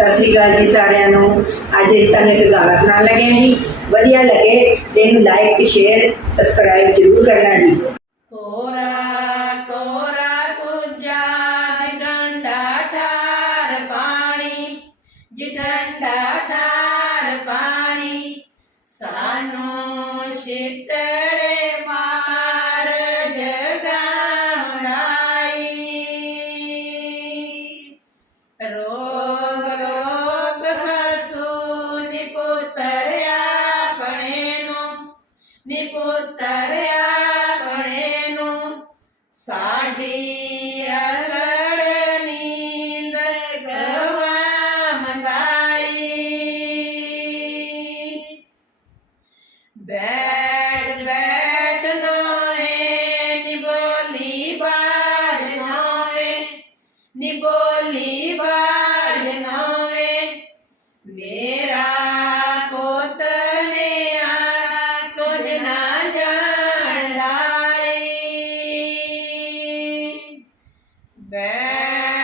ਸਤਿ ਸ਼੍ਰੀ ਅਕਾਲ ਜੀ ਸਾਰਿਆਂ ਨੂੰ ਅੱਜ ਅਸੀਂ ਤੁਹਾਨੂੰ ਇੱਕ ਗਾਣਾ ਸੁਣਾਉਣ ਲੱਗੇ ਹਾਂ ਜੀ ਵਧੀਆ ਲੱਗੇ ਤੇ ਇਹਨੂੰ ਲਾਈਕ ਸ਼ੇਅਰ ਸਬਸਕ੍ਰਾਈਬ ਜ਼ਰੂਰ ਕਰਨਾ ਜੀ ਕੋਰਾ ਕੋਰਾ ਕੁੰਜਾ ਠੰਡਾ ਠਾਰ ਪਾਣੀ ਜੀ ਠੰਡਾ ਠਾਰ ਪਾਣੀ ਸਾਨੂੰ ਛਿੱਤੜੇ ਮਾਰ નિપુતર્યા ભણેનું સાડી અલડની ગવા મંદાઈ બેડ બેડ નો હે નિબોલી બાર નો હે નિબોલી બાર નો હે મે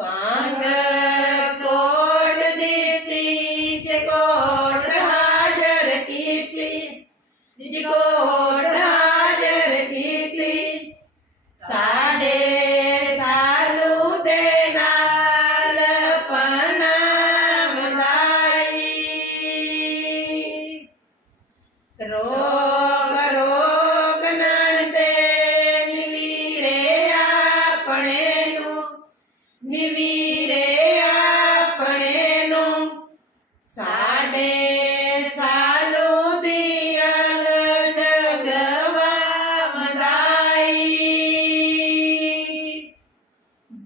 पांग कोड दीप्ति से हाजर कीर्ति साढ़े सालू ते रो ਨਿਵੀਰੇ ਆਪਣੇ ਨੂੰ ਸਾਡੇ ਸਾਲੂ ਦੀ ਅਲਗ ਗਵਾਮਦਾਈ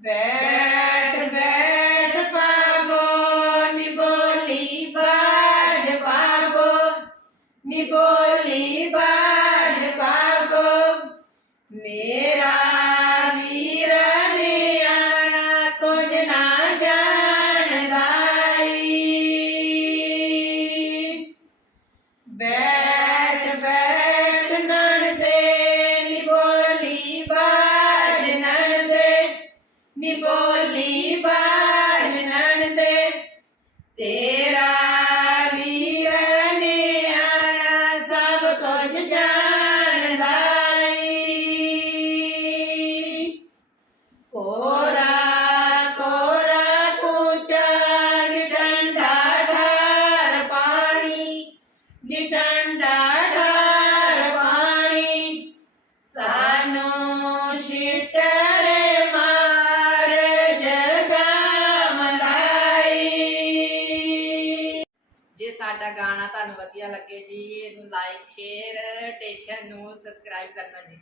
ਬੈਠ ਬੈਠ ਪਾਗੋ ਨਿਬੋਲੀ ਬਾਜ ਪਾਗੋ ਨਿਬੋਲੀ ਬਾਜ ਪਾਗੋ ਮੇਰਾ बैठ बैठ नण दे नी बोली बाज नण दे नी बोली बाज नण दे ते ਜੀ ਠੰਡਾ ਠਾਰ ਪਾਣੀ ਸਾਨੂੰ ਛਿੱਟੜੇ ਮਾਰ ਜਗਾਮਲਾਈ ਜੇ ਸਾਡਾ ਗਾਣਾ ਤੁਹਾਨੂੰ ਵਧੀਆ ਲੱਗੇ ਜੀ ਇਹਨੂੰ ਲਾਈਕ ਸ਼ੇਅਰ ਟੇਸ਼ਨ ਨੂੰ ਸਬਸਕ੍ਰਾਈਬ ਕਰਨਾ ਜੀ